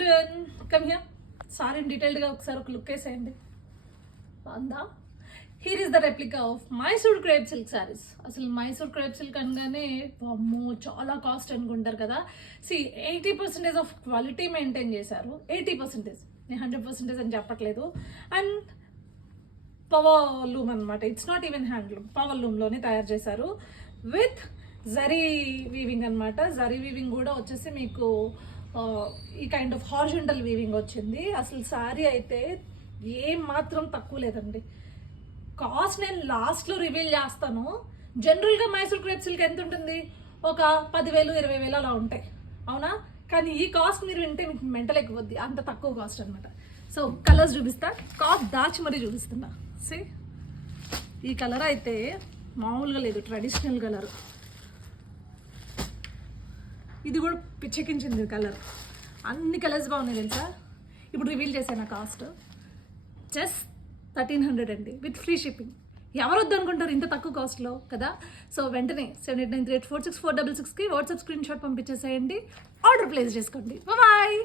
Everyone, come here. Sorry డీటెయిల్డ్గా ఒకసారి ఒక లుక్ వేసేయండి. బాగుందా? Here is the replica of Mysore crepe silk saris. అసలు మైసూర్ క్రేప్ సిల్క్ అనగానే అమ్మో చాలా కాస్ట్ అనుకుంటారు కదా. 80% ఆఫ్ క్వాలిటీ మెయింటైన్ చేశారు. 80%, నేను 100% అని చెప్పట్లేదు. అండ్ పవర్ లూమ్ అనమాట, it's not even handloom, power లూమ్లోనే తయారు చేశారు విత్ జరీ వీవింగ్ అనమాట. జరీ వీవింగ్ కూడా వచ్చేసి మీకు ఈ కైండ్ ఆఫ్ హారిజాంటల్ వీవింగ్ వచ్చింది. అసలు శారీ అయితే ఏం మాత్రం తక్కువ లేదండి. కాస్ట్ నేను లాస్ట్లో రివీల్ చేస్తాను. జనరల్గా మైసూర్ క్రేప్ సిల్క్ ఎంత ఉంటుంది? ఒక 10,000 20,000 అలా ఉంటాయి, అవునా? కానీ ఈ కాస్ట్ మీరు వింటే మీకు మెంటల్ ఎక్కిపోద్ది, అంత తక్కువ కాస్ట్ అనమాట. సో కలర్స్ చూపిస్తా, కాస్ట్ దాచి మరీ చూపిస్తున్నా. ఈ కలర్ అయితే మామూలుగా లేదు, ట్రెడిషనల్ కలర్. ఇది కూడా పిచ్చెక్కించింది కలర్. అన్ని కలర్స్ బాగున్నాయి తెలుసా. ఇప్పుడు రివీల్ చేశాను కాస్ట్ జస్ట్ 1,300 అండి, విత్ ఫ్రీ షిప్పింగ్. ఎవరు వద్దనుకుంటారు ఇంత తక్కువ కాస్ట్లో కదా. సో వెంటనే 7893846466కి వాట్సాప్ స్క్రీన్ షాట్ పంపించేసేయండి, ఆర్డర్ ప్లేస్ చేసుకోండి. బాయ్.